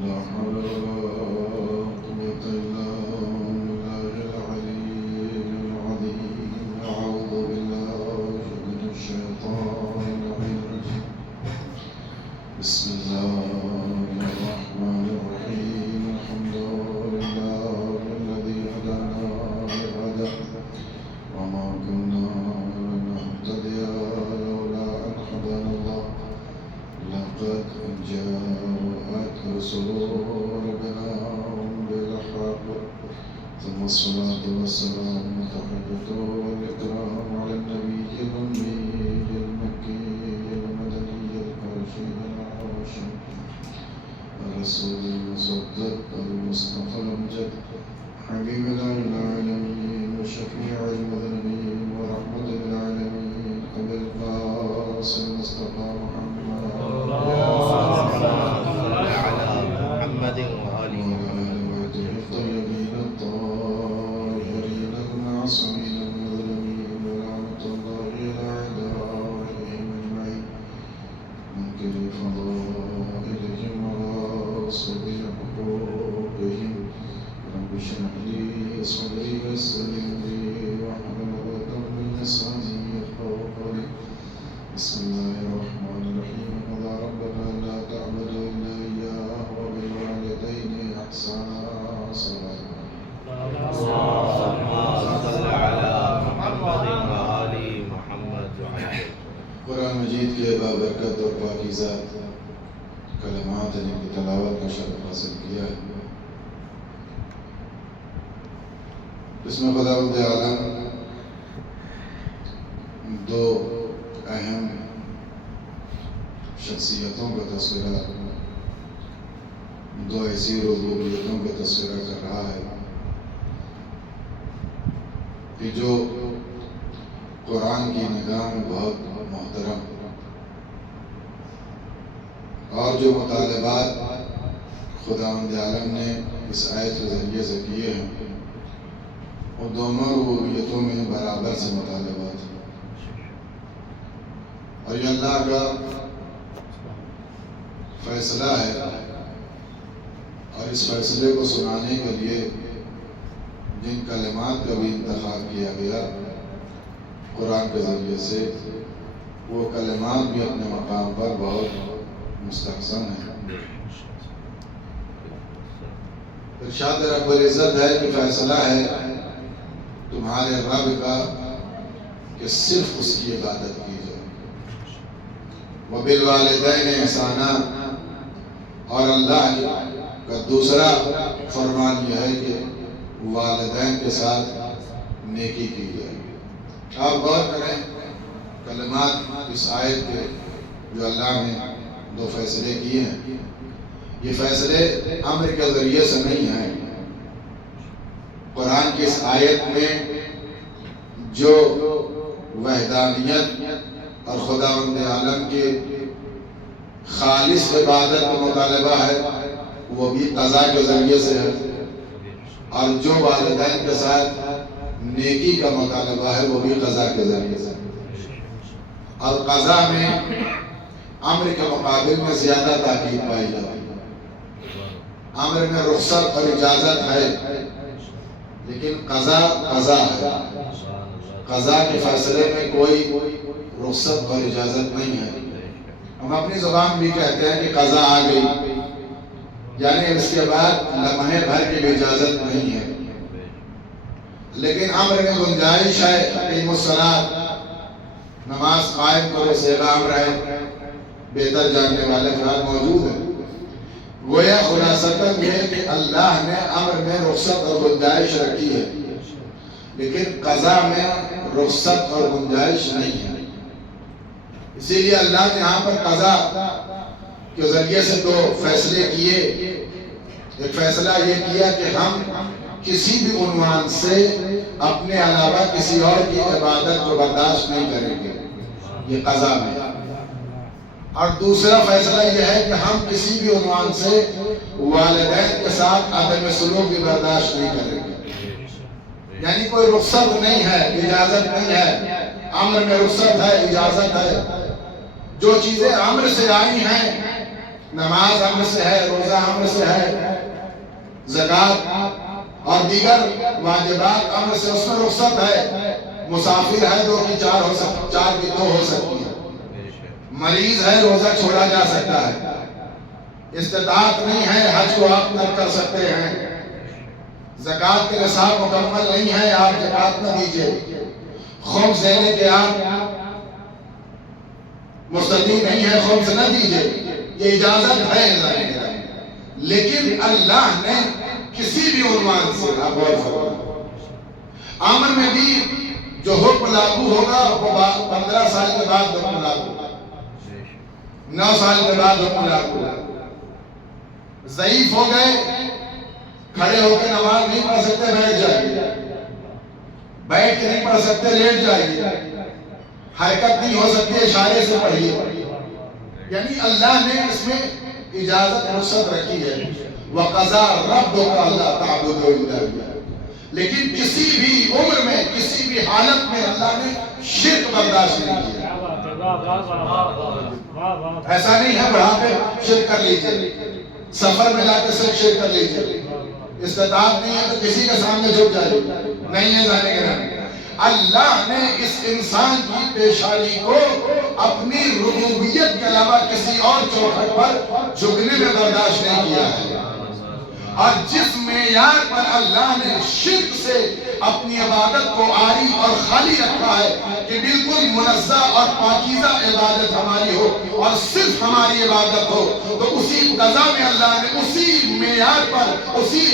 لا حول ولا قوة إلا بالله العلي العظيم. أعوذ بالله من الشيطان الرجيم. بسم الله الرحمن الرحيم. الحمد لله الذي هدانا لهذا وما كنا لنهتدي لولا أن هدانا الله. لقد جاءت رسل ربنا بالحق ثم الصلاة والسلام تحية والإكرام على النبي الأمي المكي المدني القرشي الحبشي الرسول المصدق المصطفى الأمجد حبيب العالمين وشفيع المذنبين ورحمة للعالمين أبي القاسم المصطفى محمد محمد وآله بيته الطيبين الطاهرين المعصومين المظلومين ولعنة الله على أعدائهم أجمعين منكر فضائلهم وراصد حقوقهم. رب اشرح لي صدري ويسر لي أمري واحلل عقدة من لساني يفقهوا قولي. بسم الله الرحمن الرحيم. قضى ربنا ألا تعبدوا إلا إياه وبالوالدين إحسانا. اللهم صل على محمد وآل محمد وعلى قرآن مجید کے بابرکت اور پاکیزہ کلمات جن کی تلاوت کا شرف حاصل کیا ہے، اس میں خداوند عالم دو اہم شخصیتوں کا تذکرہ، دو ایسی ربوبیتوں کا تذکرہ کر رہا ہے کہ جو قرآن کی نگاہ میں بہت محترم اور جو مطالبات خداوند عالم نے اس آیت کے ذریعے سے کیے ہیں وہ دونوں ربوبیتوں میں برابر سے مطالبات ہیں، اور یہ اللہ کا فیصلہ ہے، اور اس فیصلے کو سنانے کے لیے جن کلمات کا بھی انتخاب کیا گیا قرآن کے ذریعے سے، وہ کلمات بھی اپنے مقام پر بہت مستحسن ہیں۔ ارشاد رب العزت ہے کہ فیصلہ ہے تمہارے رب کا کہ صرف اس کی عبادت کی جائے، وبالوالدین احسانا، اور اللہ کا دوسرا فرمان یہ ہے کہ والدین کے ساتھ نیکی کی جائے۔ آپ غور کریں کلمات اس آیت کے جو اللہ نے دو فیصلے کیے ہیں، یہ فیصلے امر کے ذریعے سے نہیں ہیں۔ قرآن کی اس آیت میں جو وحدانیت اور خداوند عالم کے خالص عبادت کا مطالبہ ہے وہ بھی قضا کے ذریعے سے ہے، اور جو والدین کے ساتھ نیکی کا مطالبہ ہے وہ بھی قضا کے ذریعے سے ہے۔ اور قضا میں امر کے مقابل میں زیادہ تاکید پائی جاتی ہے۔ امر میں رخصت اور اجازت ہے، لیکن قضا قضا ہے، قضا کے فیصلے میں کوئی رخصت اور اجازت نہیں ہے۔ ہم اپنی زبان بھی کہتے ہیں کہ قضا آ گئی، یعنی اس کے بعد لمحے بھر کی بھی اجازت نہیں ہے، لیکن امر میں گنجائش ہے۔ اقیموا الصلاۃ، نماز قائم کرو، صیغہ امر ہے، بہتر جاننے والے افراد موجود ہیں۔ گویا خلاصتاً یہ کہ اللہ نے امر میں رخصت اور گنجائش رکھی ہے، لیکن قضا میں رخصت اور گنجائش نہیں ہے۔ اسی لیے اللہ نے یہاں پر قضا کے ذریعے سے دو فیصلے کیے۔ ایک فیصلہ یہ کیا کہ ہم کسی بھی عنوان سے اپنے علاوہ کسی اور کی عبادت کو برداشت نہیں کریں گے، یہ قضا میں۔ اور دوسرا فیصلہ یہ ہے کہ ہم کسی بھی عنوان سے والدین کے ساتھ عدم سلوک بھی برداشت نہیں کریں گے، یعنی کوئی رخصت نہیں ہے، اجازت نہیں ہے۔ امر میں رخصت ہے، اجازت ہے۔ جو چیزیں امر سے آئی ہیں نماز امر سے ہے، روزہ امر سے ہے، زکات اور دیگر واجبات امر سے اس میں رخصت ہے۔ مسافر ہے 2 کی 4 ہو سکتی، 4 کی 2 ہو سکتی ہے۔ مریض ہے روزہ چھوڑا جا سکتا ہے۔ استطاعت نہیں ہے حج کو آپ ترک کر سکتے ہیں۔ زکات کے نصاب مکمل نہیں ہے، آپ زکات نہ دیجئے۔ خمس دینے کے آپ مستطیع نہیں ہے، خمس نہ دیجئے، یہ اجازت ہے۔ لیکن اللہ نے کسی بھی عنوان سے آپ غور فرمائیں، امر میں بھی جو حکم لاگو ہوگا وہ 15 سال کے بعد حکم لاگو ہوگا، 9 سال کے بعد حکم لاگو ہوگا۔ ضعیف ہو گئے، کھڑے ہو کے نماز نہیں پڑھ سکتے، بیٹھ جائیے، بیٹھ کے نہیں پڑھ سکتے، لیٹ جائیے، حرکت نہیں ہو سکتی، اشارے سے پڑھیے۔ یعنی اللہ نے اس میں اجازت رخصت رکھی ہے۔ وَقَضَى رَبُّكَ أَلَّا تَعْبُدُوا إِلَّا إِيَّاهُ، لیکن کسی بھی عمر میں، کسی بھی حالت میں اللہ نے شرک برداشت نہیں کیا۔ ایسا نہیں ہے بڑھاپے شرک کر لیجئے، سفر میں جا کے شرک کر لیجئے، استطاعت نہیں ہے تو کسی کے سامنے جھک جائے، نہیں ہے ذہن کے رہنے۔ اللہ نے اس انسان کی پیشانی کو اپنی ربوبیت کے علاوہ کسی اور چوکھٹ پر جھکنے میں برداشت نہیں کیا ہے۔ اور جس معیار پر اللہ نے شرک سے اپنی عبادت کو عاری اور خالی رکھا ہے کہ بالکل منزہ اور پاکیزہ عبادت ہماری ہو اور صرف ہماری عبادت ہو، تو اسی قضا میں اللہ نے اسی معیار پر، اسی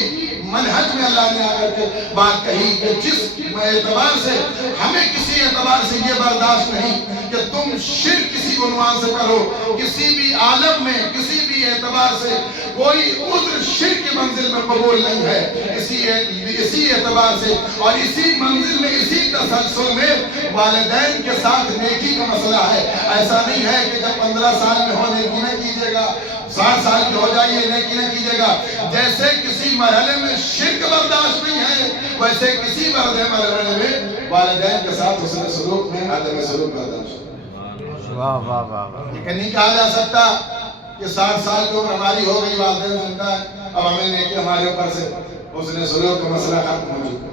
منہج میں اللہ نے آ کر کے بات کہی کہ جس اعتبار سے ہمیں کسی اعتبار سے یہ برداشت نہیں کہ تم شرک کسی عنوان سے کرو، کسی بھی عالم میں کسی بھی اعتبار سے کوئی عذر شرک کی منزل میں قبول نہیں ہے۔ اسی اعتبار سے اور اسی منزل میں، اسی تسلسل میں والدین کے ساتھ نیکی کا مسئلہ ہے۔ ایسا نہیں ہے کہ جب 15 سال میں ہو نیکی نہ کیجئے گا، 60 سال کے ہو جائیے نیکی نہ کیجئے گا۔ جیسے کسی مرحلے میں شرک برداشت نہیں ہے، ویسے کسی مرحلے میں والدین کے ساتھ حسن سلوک میں عدم سلوک برداشت۔ واہ واہ واہ واہ۔ لیکن نہیں کہا جا سکتا کہ 60 سال کی عمر ہماری ہو گئی، والدین زندہ ہے، اب ہمیں نیکی ہمارے اوپر سے حسن سلوک کا مسئلہ ختم ہو چکا،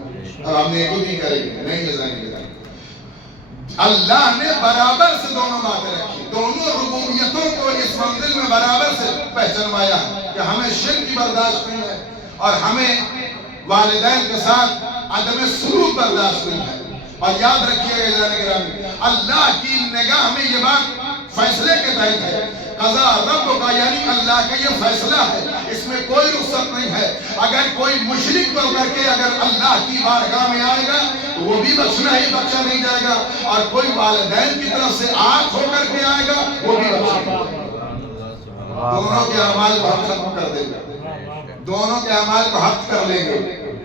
اب ہم نیکی نہیں کریں گے، نہیں جزائیں گے۔ اللہ نے برابر سے دونوں باتیں رکھی، دونوں ربوبیتوں کو اس منزل میں برابر سے پہچانوایا کہ ہمیں شرک کی برداشت نہیں ہے اور ہمیں والدین کے ساتھ عدم سلوک برداشت نہیں ہے۔ اور یاد رکھیے گا اللہ کی نگاہ میں یہ بات فیصلے کے تحت ہے۔ قضا رب کا یعنی اللہ کا یہ فیصلہ ہے، اس میں کوئی رخصت نہیں ہے۔ اگر کوئی مشرک بن کر کے اگر اللہ کی بارگاہ میں آئے گا تو وہ بھی بخشنا ہی بخشا نہیں جائے گا، اور کوئی والدین کی طرف سے آنکھ ہو کر کے آئے گا وہ بھی بخشا نہیں جائے گا۔ دونوں کے اعمال کو ہم ختم کر دیں گے، دونوں کے اعمال کو حق کر لیں گے،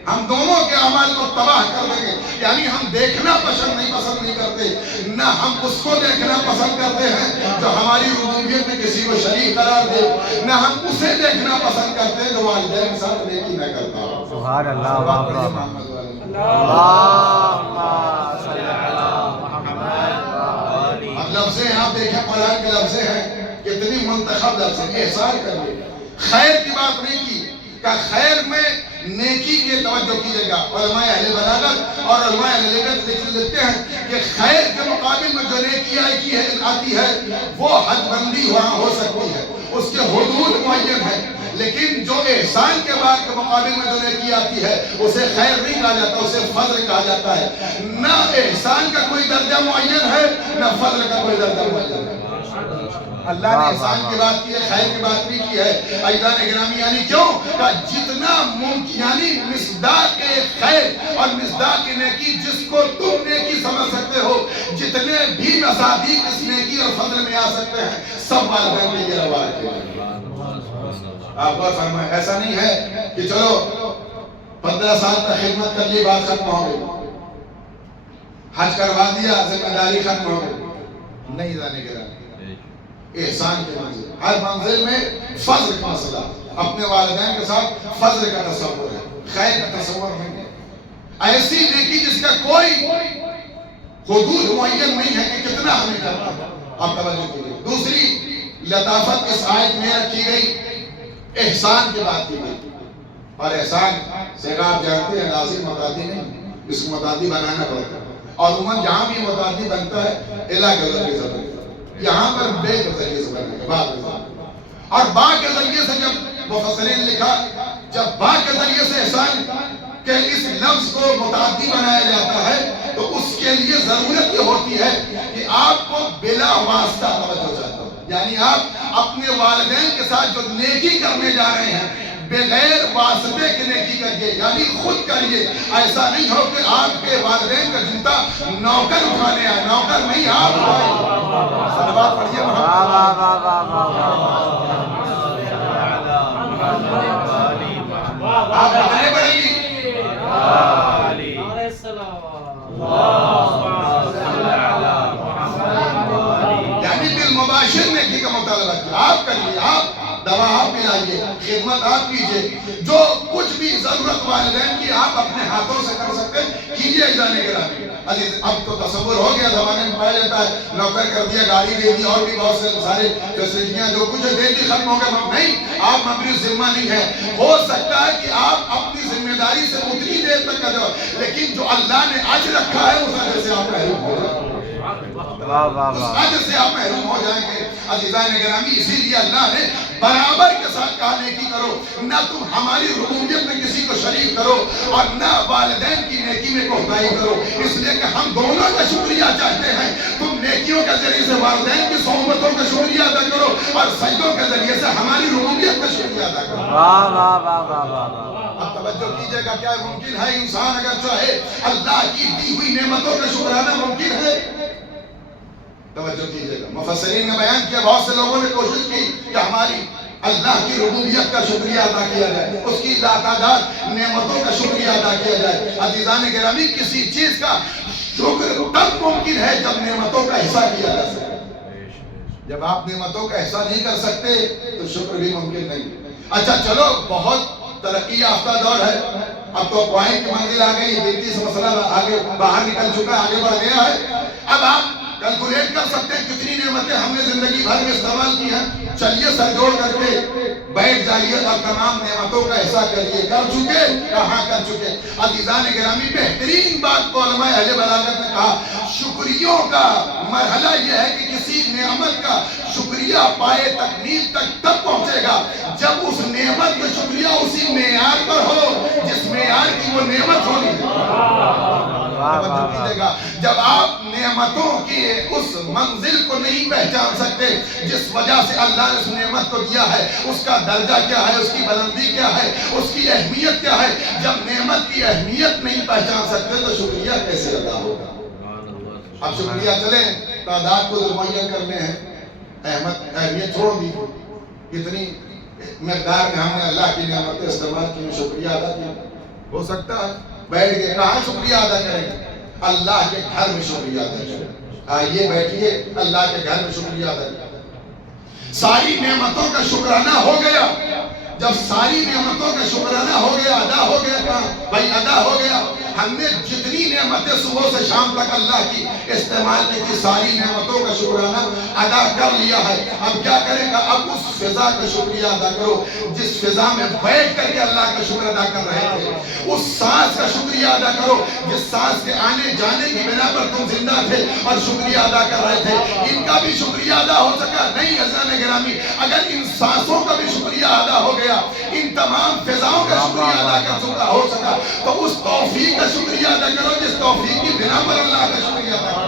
ہم دونوں کے اعمال کو تباہ کر دیں گے۔ یعنی ہم دیکھنا پسند نہیں کرتے، نہ ہم اس کو دیکھنا پسند کرتے ہیں جو ہماری ربوبیت میں کسی کو شریک قرار دے، نہ ہم اسے دیکھنا پسند کرتے ہیں جو والدین کے ساتھ نیکی نہ کرتا ہو۔ سبحان اللہ، اللہم صلی علی محمد۔ اب لفظیں آپ دیکھیں، قرآن کے لفظیں ہیں، کتنی منتخب لفظ ہیں۔ احسان کریے، خیر کی بات نہیں کی کہ خیر میں نیکی کی توجہ کیجئے گا۔ علماء اہل بلاغت اور علماء اہل لغت لکھتے ہیں کہ خیر کے مقابل میں جو نیکی آتی ہے وہ حد بندی وہاں ہو سکتی ہے، اس کے حدود معین ہیں، لیکن جو احسان کے بعد کے مقابل میں جو نیکی آتی ہے اسے خیر نہیں کہا جاتا، اسے فضل کہا جاتا ہے۔ نہ احسان کا کوئی درجہ معین ہے، نہ فضل کا کوئی درجہ معین ہے۔ اللہ نے احسان کی بات کی ہے، خیر کی بات نہیں کی ہے۔ عزیزان گرامی، یعنی کیوں کہ جتنا ممکن، یعنی مصداق خیر اور مصداق نیکی جس کو تم نیکی سمجھ سکتے ہو، جتنے بھی مصادیق اس نیکی اور فضل میں آ سکتے ہیں، سب والدین کے لیے روا ہے۔ آپ غور فرمائیں، ایسا نہیں ہے کہ چلو 15 سال تک خدمت کر لی، بات ختم ہو گئی، حج کروا دیا، ذمہ داری ختم ہو گئی، نہیں جانے کے رہے۔ احسان کے منزل، ہر منزل میں فضل کا مسئلہ، اپنے والدین کے ساتھ فضل کا تصور ہے، خیر کا تصور نہیں ہے۔ ایسی نیکی جس کا کوئی حدود معین نہیں ہے کہ کتنا ہمیں کرنا ہے۔ آپ توجہ کیجئے۔ دوسری لطافت اس آیت میں رکھی گئی، احسان کی بات کی گئی، اور احسان سے آپ جانتے ہیں لازم متعدی نہیں، اس کو متعدی بنانا پڑتا ہے، اور عموماً جہاں بھی متعدی بنتا ہے الا کے ذریعے سے بنتا ہے، یہاں پر بے کے ذریعے سے بنے گا، با کے ذریعے، اور با کے ذریعے سے جب مفسرین لکھا، جب با کے ذریعے سے احسان کہ اس لفظ کو متعدی بنایا جاتا ہے تو اس کے لیے ضرورت یہ ہوتی ہے کہ آپ کو بلا واسطہ توجہ چاہتا ہو، یعنی آپ اپنے والدین کے ساتھ جو نیکی کرنے جا رہے ہیں بغیر واسطے کے نیکی کریے، یعنی خود کریے، ایسا نہیں ہو کہ آپ کے والدین کا جوتا نوکر اٹھانے آئے، نوکر نہیں آپ اٹھائیں، صلوات پڑھیے واہ واہ واہ واہ واہ آپ اٹھنے پڑیں گی، یعنی بالمباشر نیکی کا مطالبہ کیا، آپ کریے، آپ دوا آپ پلائیے، خدمت آپ کیجئے، جو کچھ بھی ضرورت والدین کی آپ اپنے ہاتھوں سے کر سکتے کیجئے اجانے کے رہے۔ اب تو تصور ہو گیا، زمانے میں پایا جاتا ہے نوکر کر دیا، گاڑی دے دی، اور بھی بہت سے سارے فیسلٹیاں جو کچھ دے دی ختم ہو گیا، نہیں، آپ مبری ذمہ نہیں ہے، ہو سکتا ہے کہ آپ اپنی ذمہ داری سے اتنی دیر تک کر دو، لیکن جو اللہ نے اجر رکھا ہے اس اجر سے آپ محروم ہو جائیں گے، اس اجر سے آپ محروم ہو جائیں گے۔ عزیزان گرامی، اسی لیے اللہ نے برابر کے ساتھ کہا نیکی کرو، نہ تم ہماری ربوبیت میں کسی کو شریک کرو اور نہ والدین کی نیکی میں کوتاہی کرو، اس لیے کہ ہم دونوں کا شکریہ چاہتے ہیں، تم نیکیوں کے ذریعے سے والدین کی صحبتوں کا شکریہ ادا کرو اور سجدوں کے ذریعے سے ہماری ربوبیت کا شکریہ ادا کرو۔ واہ واہ واہ واہ واہ۔ اب توجہ کیجئے گا، کیا ممکن ہے انسان اگر چاہے اللہ کی دی ہوئی نعمتوں کا شکرانہ ممکن ہے؟ توجہ کیجئے گا، مفسرین نے بیان کیا، بہت سے لوگوں نے کوشش کی کہ ہماری اللہ کی ربوبیت کا شکریہ ادا کیا جائے، اس کی لاتعداد نعمتوں کا شکریہ ادا کیا جائے۔ عزیزان گرامی، کسی چیز کا شکر تب ممکن ہے جب نعمتوں کا حصہ کیا جا سکے، جب آپ نعمتوں کا حصہ نہیں کر سکتے تو شکر بھی ممکن نہیں۔ اچھا چلو، بہت ترقی یافتہ دور ہے، اب تو پوائنٹ کی منزل آ گئی، دیکھتی سے مسئلہ آگے باہر نکل چکا ہے، آگے بڑھ گیا ہے، اب آپ کیلکولیٹ کر سکتے ہیں کتنی نعمتیں ہم نے زندگی بھر میں استعمال کی ہیں، چلیے سر جوڑ کر کے بیٹھ جائیے اور تمام نعمتوں کا حصہ کریے، کر چکے، کہاں کر چکے۔ عزیزان گرامی، بہترین بات کو علماء اہل بلاغت نے کہا، شکریوں کا مرحلہ یہ ہے کہ کسی نعمت کا شکریہ پائے تکمیل تک تب پہنچے گا جب اس نعمت کا شکریہ اسی معیار پر ہو جس معیار کی وہ نعمت ہوگی۔ جب آپ نعمتوں کی اس منزل کو نہیں پہچان سکتے جس وجہ سے اللہ نے اس نعمت کو دیا ہے، اس کا درجہ کیا ہے، اس کی بلندی کیا ہے، اس کی اہمیت کیا ہے، جب نعمت کی اہمیت نہیں پہچان سکتے تو شکریہ کیسے ادا ہوگا؟ اب شکریہ چلیں تعداد کو معین کرنے ہیں، اہمیت چھوڑ دی، کتنی مقدار میں ہم نے اللہ کی نعمتیں استعمال کی، شکریہ ادا کیا، ہو سکتا ہے بیٹھ کے کہاں شکریہ ادا کریں گے؟ اللہ کے گھر میں شکریہ ادا کریں، آئیے بیٹھیے اللہ کے گھر میں شکریہ ادا کریں۔ ساری نعمتوں کا شکرانہ ہو گیا، جب ساری نعمتوں کا شکرانہ ہو گیا، ادا ہو گیا، کہاں بھائی ادا ہو گیا، ہم نے جتنی نعمتیں صبح سے شام تک اللہ کی استعمال کی تھی، ساری نعمتوں کا شکرانہ ادا کر لیا ہے، اب کیا کرے گا؟ اب اس فضا کا شکریہ ادا کرو جس فضا میں بیٹھ کر کے اللہ کا شکر ادا کر رہے تھے، اس سانس کا شکریہ ادا کرو جس سانس کے آنے جانے کی بنا پر تم زندہ تھے اور شکریہ ادا کر رہے تھے، ان کا بھی شکریہ ادا ہو سکا نہیں؟ عزیزان گرامی، اگر ان سانسوں کا بھی شکریہ ادا ہو گیا، ان تمام فضاؤں کا شکریہ ادا کر چکا ہو سکا، تو اس توفیق کا شکریہ ادا کرو جس توفیق کی بنا پر اللہ کا شکریہ ادا کرو۔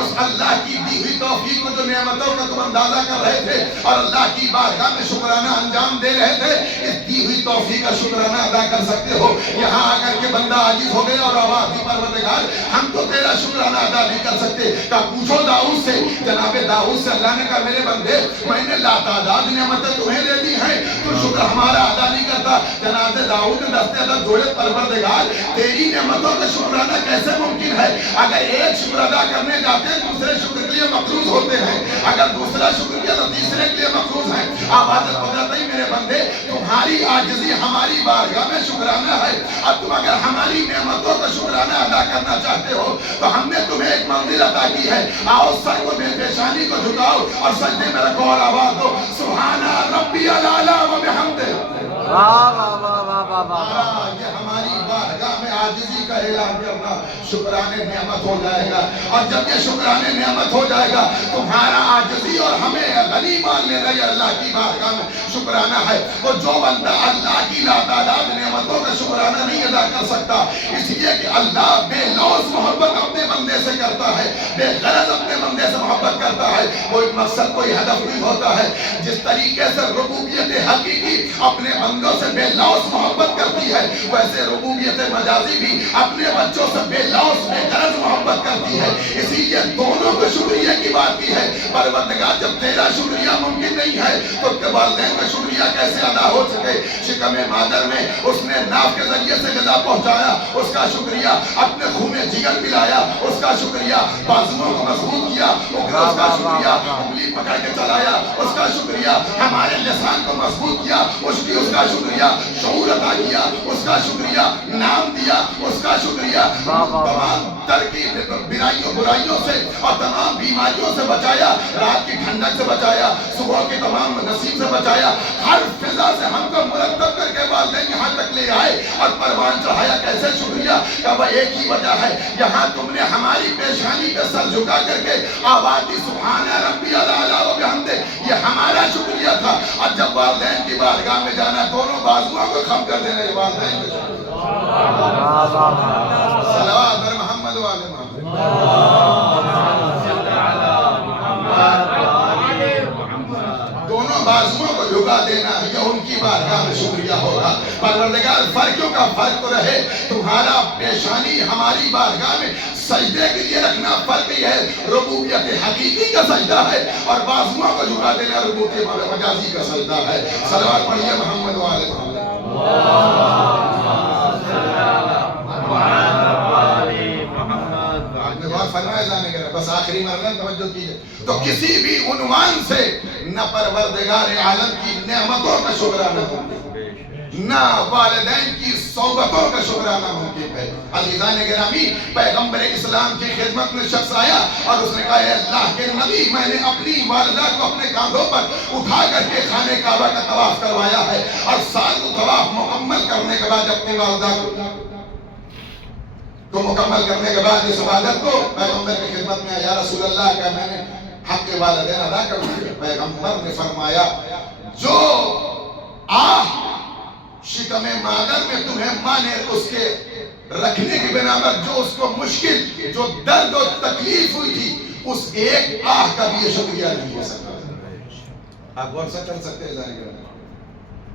اس اللہ کی دی ہوئی توفیق کو جو نعمتوں کا تم اندازہ کر رہے تھے اور اللہ کی بارگاہ میں شکرانہ انجام دے رہے تھے، اس دی ہوئی توفیق کا شکرانہ ادا کر سکتے ہو۔ یہاں آ کر کے بندہ عاجز ہو گیا اور آواز دی پروردگار ہم تو تیرا شکرانہ ادا نہیں کر سکتے، کہا پوچھو داؤد سے، جناب داؤد سے اللہ نے کہا میرے بندے میں نے لاتعداد نعمتیں تمہیں دے دی ہیں، تو شکر ہمارا ادا نہیں کرتا۔ جناب داؤد نے دستے عدد جوڑے، پروردگار تیری نعمتوں کا شکرانہ کیسے ممکن ہے؟ اگر ایک شکر ادا کرنے جاتے ہیں دوسرے شکر کے لیے مقروض ہوتے ہیں، اگر دوسرا شکریہ تو تیسرے کے لیے مخصوص ہے. آواز قدرت ہی میرے بندے تمہاری عاجزی ہماری بارگاہ میں شکرانہ ہے. اب تم اگر ہماری نعمتوں کا شکرانہ ادا کرنا چاہتے ہو تو ہم نے تمہیں ایک منزل عطا کی ہے. آؤ سر کو پیشانی کو جھکاؤ اور سجدے میں رکھو اور آواز دو سبحان ربی الاعلی و بحمدہ. یہ ہماری بارگاہ میں عاجزی کا اعلان کرنا شکرانے نعمت ہو جائے گا. اور جب یہ شکرانے نعمت ہو جائے گا تمہارا عاجزی اور ہمیں غنی مان لینا یہ اللہ کی بارگاہ میں شکرانہ ہے. تو جو بندہ اللہ کی لاتعداد نعمتوں کا شکرانہ نہیں ادا کر سکتا اس لیے کہ اللہ بے لوث محبت اپنے بندے سے کرتا ہے, بے غرض اپنے بندے سے محبت کرتا ہے. کوئی مقصد کوئی ہدف نہیں ہوتا ہے. جس طریقے سے ربوبیت حقیقی اپنے بندوں سے بے لوث محبت کرتی ہے ویسے ربوبیت مجازی بھی اپنے بچوں سے بے لوث بے غرض محبت کرتی ہے. اسی لیے دونوں کو شکریہ کی بات کی ہے. پروردگار جب تیرا شکریہ ممکن نہیں ہے تو والدین کا شکریہ کیسے ادا ہو سکے؟ شکم مادر میں اس نے ناف کے ذریعے سے غذا پہنچایا, اس کا شکریہ. اپنے خون جگر پلایا, اس کا شکریہ. بازوؤں کو مضبوط کیا, اس کا شکریہ. انگلی پکڑ کے چلایا, اس کا شکریہ. ہمارے لسان کو مضبوط کیا, اس کا شکریہ. شعور عطا کیا, اس کا شکریہ. نام دیا, اس کا شکریہ. تمام ترکیب برائیوں سے اور تمام بیماریوں سے بچایا, رات کی ٹھنڈک سے بچایا, صبح کے تمام نسیم سے بچایا. ہر فضا سے ہم کو مرتب کر کے والدین یہاں تک لے آئے اور پروان چڑھایا. کیسے شکریہ؟ کہ وہ ایک ہی وجہ ہے, یہاں تم نے ہماری پیشانی پہ سر جھکا کر کے آواز دی سبحان ربی الاعلی و بحمدہ. یہ ہمارا شکریہ تھا. اور جب والدین کی بارگاہ میں جانا دونوں بازوؤں کو خم کر دینا یہ والدین کا شکریہ. صلوات بر محمد و آل محمد. دونوں بازوؤں کو جھکا دینا یہ ان کی بارگاہ میں شکریہ ہوگا. پروردگار فرقوں کا فرق تو رہے, تمہارا پیشانی ہماری بارگاہ میں سجدے کے لیے رکھنا فرق ہی ہے. ربوبیت حقیقی کا سجدہ ہے اور بازوؤں کو جھکا دینا ربوبیت مجازی کا سجدہ ہے. صلوات پڑھیے محمد و آل محمد. فرمایا جانے گا بس آخری مرحلہ توجہ کیجئے. تو کسی بھی عنوان سے نہ پروردگار عالم کی نعمتوں کا شکرانہ ممکن, نہ والدین کی صحبتوں کا شکرانہ ممکن ہے. عزیزان گرامی, پیغمبر اسلام کی خدمت میں شخص آیا اور اس نے کہا اے اللہ کے نبی, میں نے اپنی والدہ کو اپنے کاندھوں پر اٹھا کر کے خانہ کعبہ کا طواف کروایا ہے اور سات طواف مکمل کرنے کے بعد اپنی والدہ کو مکمل کرنے کے بعد اس عبادت کو پیغمبر کی خدمت میں یا رسول اللہ کا میں نے حق کے والدین ادا کر دیا. پیغمبر نے فرمایا جو شکم مادر میں تمہیں ماں نے اس کے رکھنے کی بنا پر جو اس کو مشکل, جو درد و تکلیف ہوئی تھی, اس ایک کا بھی یہ شکریہ نہیں ہو سکتا. آپ غور سے کر سکتے ہیں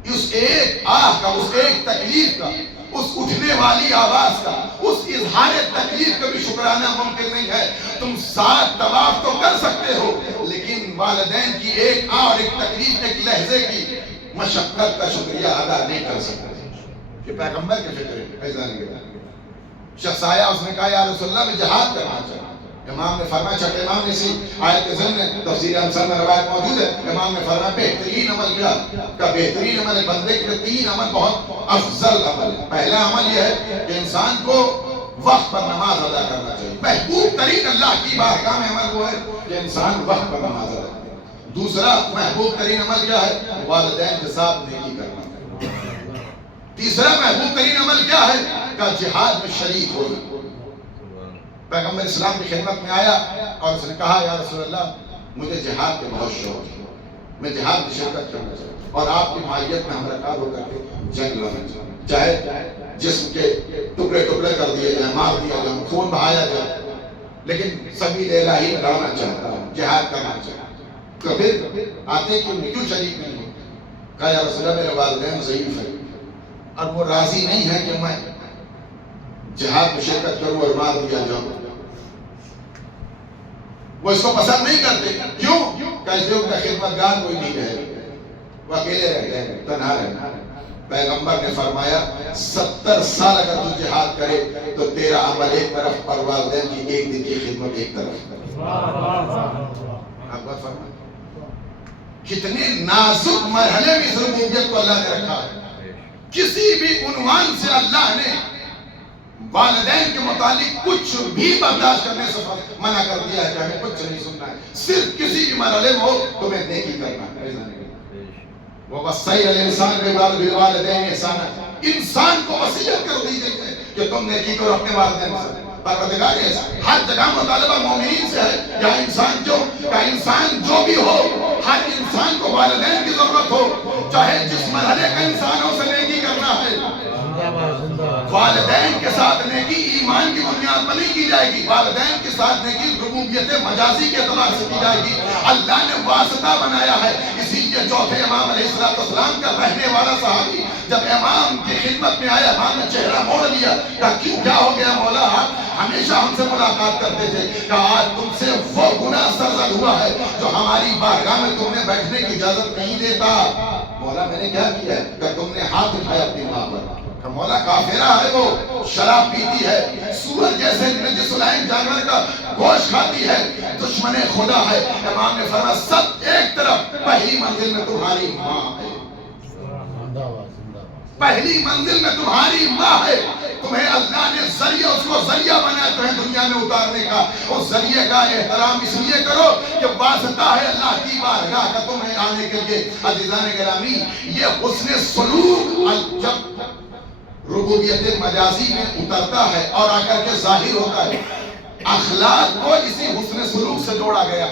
اس ایک کا, اس ایک تکلیف کا, اس اٹھنے والی آواز کا, اس اظہار تکلیف کا بھی شکرانہ ممکن نہیں ہے. تم 7 طواف تو کر سکتے ہو لیکن والدین کی ایک اور ایک تکلیف, ایک لحظے کی مشقت کا شکریہ ادا نہیں کر سکتے. کہ پیغمبر کے فکر شخص آیا, اس نے کہا یا رسول اللہ میں جہاد کرنا چاہتا. امام نے فرمایا, چھٹے امام نے اسی آیت کے ضمن تفسیر انصار میں روایت موجود ہے, امام نے فرمایا بہترین عمل کیا کہ بہترین عمل بندے کے 3 عمل بہت افضل عمل ہے. پہلا عمل یہ ہے کہ انسان کو وقت پر نماز ادا کرنا چاہیے. محبوب ترین اللہ کی بارگاہ میں عمل وہ ہے کہ انسان وقت پر نماز ادا کرے. دوسرا محبوب ترین عمل کیا ہے؟ والدین کے ساتھ نیکی کرنا. تیسرا محبوب ترین عمل کیا ہے کہ جہاد میں شریک ہونا. پیغمبر اسلام کی خدمت میں آیا اور اس نے کہا یا رسول اللہ مجھے جہاد کے بہت شوق ہے, میں جہاد میں شرکت کرنا چاہتا ہوں اور آپ کی معیت میں ہم رکاب ہو کر کے جنگ لڑنا چاہتا ہوں, چاہے جسم کے ٹکڑے ٹکڑے کر دیے جائیں, مار دیا جائے, خون بہایا جائے, لیکن سبیل الہی میں لڑنا چاہتا ہوں, جہاد کرنا چاہتا ہوں. تو پھر آتے کیوں شریک نہیں ہو؟ کہا یا رسول اللہ میرے والدین ضعیف ہیں اور وہ راضی نہیں ہے کہ میں جہاد میں شرکت کروں اور مار دیا جاؤں. وہ اس کو پسند نہیں کرتے. کیوں؟ کیسے ان کا خدمتگار کوئی نہیں رہے, وہ اکیلے رہتے ہیں, تنہا رہتے ہیں. پیغمبر نے فرمایا 70 سال اگر تو جہاد کرے تو تیرا عمل ایک طرف اور والدین کی ایک دن کی خدمت ایک طرف. آپ بات فرمائیں کتنے نازک مرحلے میں اس ربوبیت کو اللہ نے رکھا ہے. کسی بھی عنوان سے اللہ نے والدین کے متعلق کچھ بھی برداشت کرنے سے منع کر دیا ہے کہ ہمیں کچھ نہیں سننا ہے. صرف کسی بھی مرحلے میں ہو تمہیں نیکی کرنا ہے. وَوَصَّيْنَا الْإِنسَانَ بِالْوَالِدَيْنِ إِحْسَانًا. انسان کو وصیت کر دی گئی ہے کہ تم نیکی کرو اپنے والدین سے. پروردگار ہر جگہ مطالبہ مومنین سے ہے یا انسان جو بھی ہو، ہر انسان کو والدین کی ضرورت ہو. چاہے جس مرحلے کا انسان ہو اسے نیکی کرنا ہے. والدین کے ساتھ نیکی ایمان کی بنیاد پر نہیں کی جائے گی. والدین کے ساتھ نیکی ربوبیت مجازی کے اعتبار سے کی جائے گی. اللہ نے واسطہ بنایا ہے. اسی لیے چوتھے امام علیہ السلام کا رہنے والا صحابی جب امام کی خدمت میں آیا، امام نے چہرہ موڑ لیا. کہا کیوں، کیا ہو گیا مولا؟ آپ ہمیشہ ہم سے ملاقات کرتے تھے. کہا آج تم سے وہ گناہ سرزد ہوا ہے جو ہماری بارگاہ میں تم نے بیٹھنے کی اجازت نہیں دیتا. مولا میں نے کیا کیا ہے؟ کہ تم نے ہاتھ اٹھایا اپنی ماں پر. کہ مولا کافرہ ہے، وہ شراب پیتی ہے، سور جیسے نجس العین جانور کا گوشت کھاتی ہے، دشمن خدا ہے. امام نے فرمایا سب ایک طرف، پہلی منزل میں تمہاری ماں ہے. پہلی منزل میں تمہاری ماں ہے. تمہیں اللہ نے ذریعہ، اس کو ذریعہ بنایا تمہیں دنیا میں اتارنے کا. اس ذریعے کا احترام اس لیے کرو کہ واسطہ ہے اللہ کی بارگاہ کا تمہیں آنے کے لیے. عزیزان گرامی، یہ حسن سلوک جب ربوبیت مجازی میں اترتا ہے اور آ کر کے ظاہر ہوتا ہے، اخلاق کو اسی حسن سلوک سے جوڑا گیا.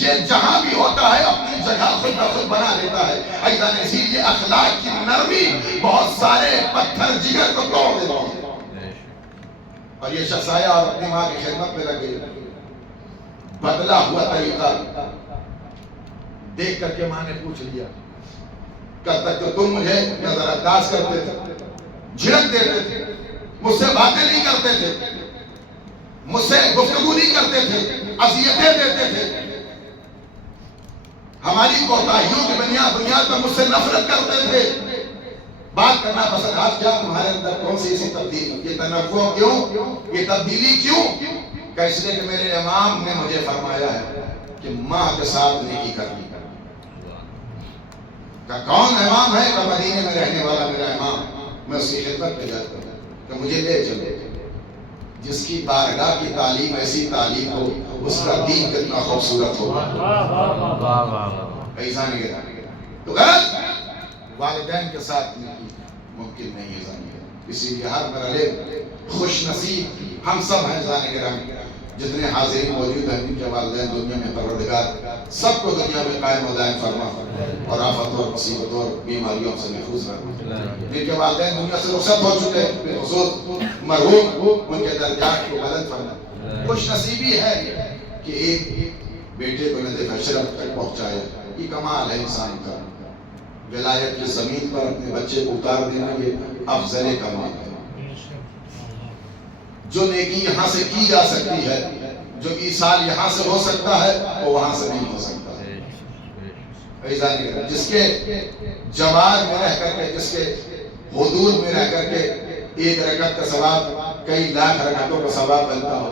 یہ جہاں بھی ہوتا ہے اپنی جگہ خود بخود بنا لیتا ہے. ایسا اسی لیے اخلاق کی نرمی بہت سارے پتھر جگر کو توڑ دیتی ہے. اور یہ شخص آیا اور اپنی ماں کی خدمت میں لگ گئی. بدلا ہوا طریقہ دیکھ کر کے ماں نے پوچھ لیا، کب تک تو تم مجھے نظر انداز کرتے تھے، جھڑک دیتے تھے، مجھ سے باتیں نہیں کرتے تھے، مجھ سے گفتگو نہیں کرتے تھے، اذیتیں دیتے تھے، ہماری کوتاہیوں کی بنیاد پر مجھ سے نفرت کرتے تھے، بات کرنا پسند. آج کیا تمہارے اندر کون سی ایسی تبدیلی، یہ تنوع کیوں، یہ تبدیلی کیوں؟ کہ اس لیے کہ میرے امام نے مجھے فرمایا ہے کہ ماں کے ساتھ نیکی کرنی. کہ کون امام ہے؟ کہ مدینے میں رہنے والا میرا امام. میں اس کی خدمت پہ جاتا ہوں کہ مجھے لے چلے. جس کی بارگاہ کی تعلیم ایسی تعلیم ہو، اس کا دین کتنا خوبصورت ہوگا. ایسا نہیں ہے تو غلط. والدین کے ساتھ نیکی ممکن نہیں ہے. اسی لیے ہر مرحلے خوش نصیب ہم سب ہیں. جانے گرامی جتنے حاضرین موجود ہیں ان کے والدین دنیا میں پروردگار سب کو دنیا میں قائم و دائم فرما اور آفت اور مصیبت اور بیماریوں سے محفوظ رکھنا. جن کے والدین دنیا سے رخصت ہو چکے ہیں خصوص مرحوم، ان کے درجات کو بلند فرما. خوش نصیبی ہے کہ ایک بیٹے کو ندف اشرف تک پہنچایا. یہ کمال ہے انسان کا. ولایت کی زمین پر اپنے بچے کو اتار دینا یہ افضل کمال ہے. جو نیکی یہاں سے کی جا سکتی ہے، جو ایصال یہاں سے ہو سکتا ہے، وہ وہاں سے نہیں ہو سکتا. جس کے جوار میں رہ کر کے، جس کے حدود میں رہ کر کے ایک رکعت کا ثواب کئی لاکھ رکعتوں کا ثواب بنتا ہو،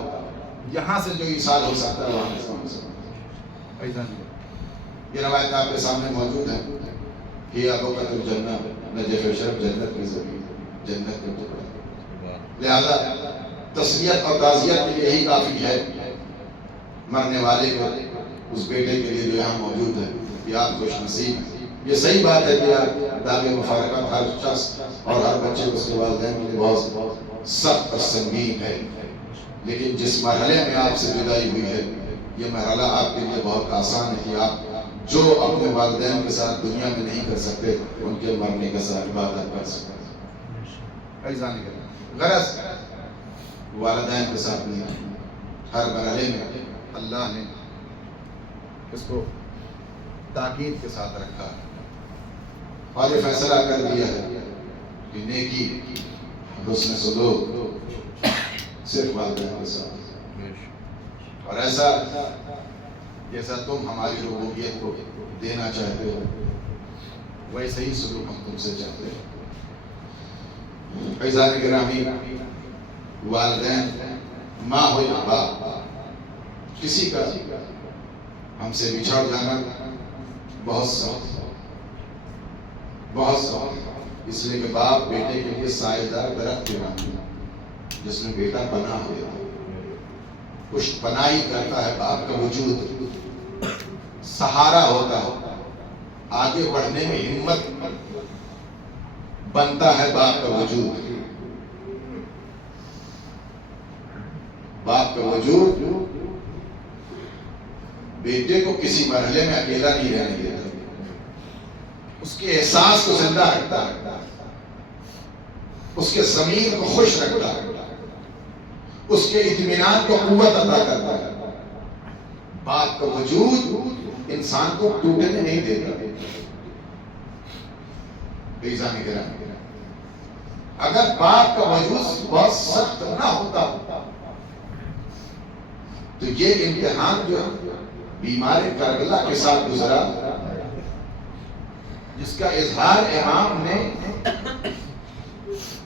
یہاں سے جو ایصال ہو سکتا ہے وہاں سے ہو سکتا ہے. یہ روایت آپ کے سامنے موجود ہے کہ ابوقت الجنہ، نجف شرف جنت کی زمین، جنت کے ٹکڑے. لہذا تسلیت اور تعزیت کے لیے یہی کافی ہے مرنے والے کو، اس بیٹے کے لیے جو یہاں موجود ہے کہ آپ خوش نصیب ہیں. یہ صحیح بات ہے کہ آپ داغ مفارقت ہر شخص اور ہر بچے کو اس کے والدین کے لیے بہت سخت اور سنگین ہے. لیکن جس مرحلے میں آپ سے جدائی ہوئی ہے، یہ مرحلہ آپ کے لیے بہت آسان ہے کہ آپ جو اپنے والدین کے ساتھ دنیا میں نہیں کر سکتے ان کے مرنے کے ساتھ عبادت کر سکتے. غرض والدین کے ساتھ نہیں، ہر مرحلے میں اللہ نے اس کو تاکید کے ساتھ رکھا اور یہ فیصلہ کر دیا ہے کہ نیکی، حسن سلوک صرف والدین کے ساتھ. اور ایسا جیسا تم ہماری ربوبیت کو دینا چاہتے ہو ویسے ہی سلوک ہم تم سے چاہتے ہیں. عزیزان گرامی، والدین، ماں ہو یا باپ، کسی کا ہم سے بچھڑ جانا بہت سخت، بہت سخت، اس لیے کہ باپ بیٹے کے لیے سایہ دار درخت کے مانتا جس میں بیٹا پناہ ہوتا ہے، پشت پناہی کرتا ہے، باپ کا وجود سہارا ہوتا ہے، آگے بڑھنے میں ہمت بنتا ہے باپ کا وجود، باپ کا وجود بیٹے کو کسی مرحلے میں اکیلا نہیں رہنے دیتا، اس کے احساس کو زندہ رکھتا ہے، اس کے ضمیر کو خوش رکھتا ہے، اس کے اطمینان کو قوت عطا کرتا ہے۔ باپ کا وجود انسان کو ٹوٹنے نہیں دیتا۔ بیزانی گرامی، اگر باپ کا وجود بہت سخت نہ ہوتا تو یہ امتحان جو بیمار کربلا کے ساتھ گزرا، جس کا اظہار امام نے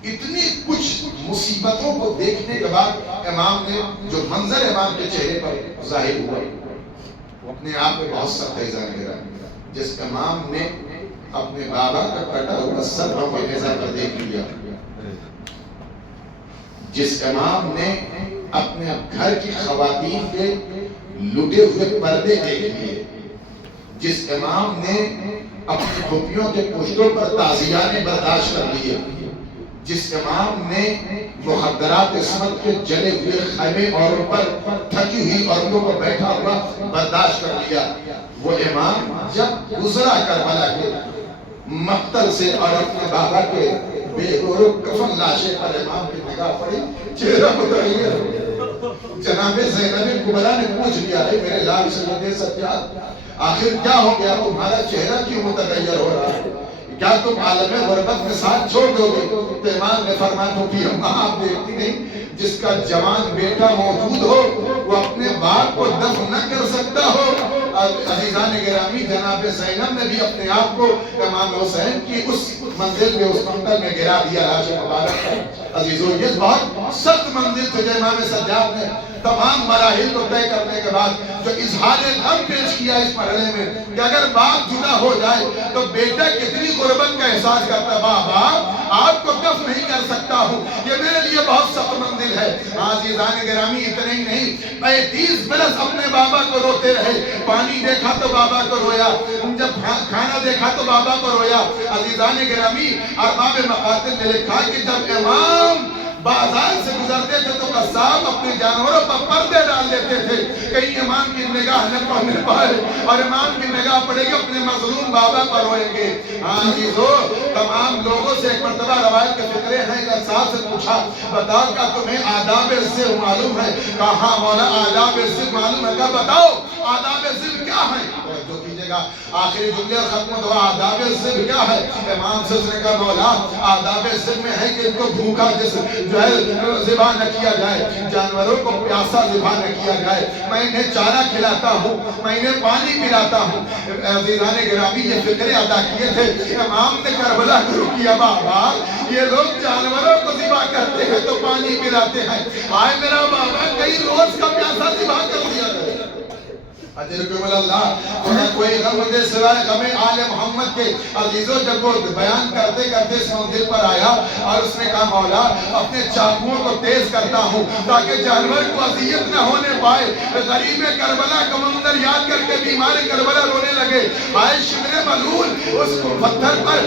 اتنی کچھ مصیبتوں کو دیکھنے کے بعد امام نے جو منظر امام کے چہرے پر ظاہر ہوا وہ اپنے آپ میں بہت سخت بیزانی گرامی، جس امام نے اپنے بابا کا کٹا ہوا سر اپنے نظر پر دیکھ لیا، جس امام نے اپنے گھر کی خواتین کے لٹے ہوئے پردے دیکھ لیے، جس امام نے اپنی پھوپھیوں کے پشتوں پر تعزیانے برداشت کر لیے، جس امام نے مخدرات عصمت کے جلے ہوئے خیمے اور پر تھکی ہوئی عورتوں پر بیٹھا ہوا برداشت کر لیا، وہ امام جب گزرا کربلا کے مقتل سے اور اپنے بابا کے بے گورو کفن لاشے پر امام کی نگاہ پڑی، چہرہ متغیر ہو گیا۔ جناب زینب کبریٰ نے پوچھ لیا ہے میرے لال سید سجاد، آخر کیا ہو گیا، تمہارا چہرہ کیوں متغیر ہو رہا ہے، کیا تم عالم غربت میں ساتھ چھوڑ دو گے؟ تو امام نے فرمایا پھوپھی اماں آپ دیکھتی نہیں جس کا جوان بیٹا موجود ہو وہ اپنے باپ کو دفن نہ کر سکتا ہو۔ عزیزان گرامی، جناب زینب نے بھی اپنے آپ کو امام حسین کی اس منزل میں، اس منزل میں گرا دیا لاش مبارک ہے۔ عزیزو، یہ بہت سخت منزل تھے جو امام سجاد نے تمام مراحل کو طے کرنے کے بعد جو اظہار غم پیش کیا اس مرحلے میں کہ اگر باپ جدا ہو جائے تو بیٹا کتنی غربت کا احساس کرتا ہے، بابا آپ کو دفن نہیں کر سکتا ہوں، یہ میرے لیے بہت سخت منزل ہے۔ عزیزان گرامی، اتنے ہی نہیں، 35 برس اپنے بابا کو روتے رہے، پانی دیکھا تو بابا کو رویا، جب کھانا دیکھا تو بابا کو رویا۔ عزیزان گرامی، ارباب مقاتل نے لکھا کہ جب امام بازار سے گزرتے تھے تو قصاب اپنے جانوروں پر پردے ڈال دیتے تھے، کہیں امام کی نگاہ نہ پڑنے پائے اور امام کی نگاہ پڑے گی اپنے مظلوم بابا پر روئیں گے۔ عزیزو، تمام لوگوں سے ایک مرتبہ روایت کے فکرے ہیں، ایک صاحب سے پوچھا بتاؤ کیا تمہیں آداب السر معلوم ہے؟ کہا ہاں مولا آداب السر معلوم ہے۔ کہا بتاؤ آداب السر کیا ہے؟ جو کیجئے گا آخری جملے ختم ہوا، آداب السر کیا ہے؟ امام سے نے کہا مولا آداب السر میں ہے کہ ان کو بھوکا جسم جو ہے ذبح نہ کیا جائے، جانوروں کو پیاسا ذبح نہ کیا جائے، میں انہیں چارہ کھلاتا ہوں، میں انہیں پانی پلاتا ہوں۔ عزیزان گرامی، یہ فکرے ادا کیے تھے۔ امام نے کربلا شروع کیا، بابا یہ لوگ جانوروں کو ذبح کرتے ہیں تو پانی پلاتے ہیں، آئے میرا بابا کئی روز کا پیاسا ذبح کر دیا گیا۔ اجرکم اللہ، انہیں کوئی غم دے سوائے غم آل محمد کے۔ عزیزو، جب وہ بیان کرتے کرتے اس منزل پر آیا اور اس نے کہا مولا اپنے چاقوؤں کو تیز کرتا ہوں تاکہ جانور کو اذیت نہ ہونے پائے۔ غریب کربلا کا منظر یاد کر کے بیمار کربلا رونے لگے، آئے شبر ملول اس پتھر پر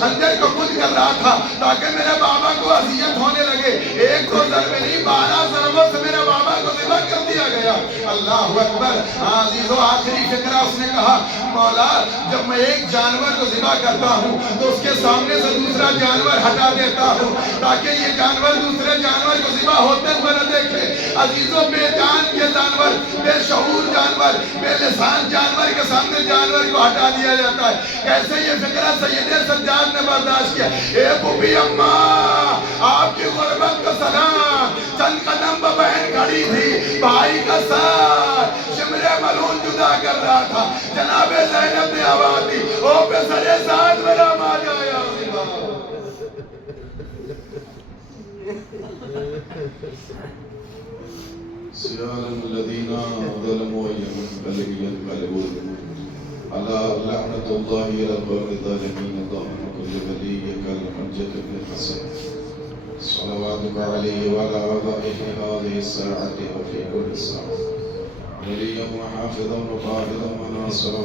خنجر کو کچھ کر رہا تھا تاکہ میرے بابا کو اذیت ہونے لگے۔ ایک دو ضربے نہیں، 12 ضربوں سے میرے بابا کو ذبح کر دیا گیا۔ اللہ اکبر۔ عزیزو، آخری فکرہ اس نے کہا مولا جب میں ایک جانور کو ذبح کرتا ہوں تو اس کے سامنے سے دوسرا جانور ہٹا دیتا ہوں تاکہ یہ جانور دوسرے جانور کو ذبح ہوتے ہوئے نہ دیکھے۔ عزیزو، بے جان یہ جانور، بے شعور جانور، بے لسان جانور کے سامنے جانور کو ہٹا دیا جاتا ہے۔ کیسے یہ فکرہ سید سجاد نے برداشت کیا؟ اے پھوپھی اماں، آپ کی غربت کا سلام، چند قدم پر بہن کھڑی تھی، بھائی کا ساتھ شمر ملون جدا کر رہا تھا، جناب زینب نے آواز دی، او پہ سرے ساتھ میرا ماں جایا۔ سیالم الذین ظلموا ینقلبون ألا لعنة الله إلى القوم الظالمين اللهم كن لوليك الحجة بن الحسن صلواتك عليه وعلى آبائه هذه الساعة وفي كل ساعة وليا وحافظا وقائدا وناصرا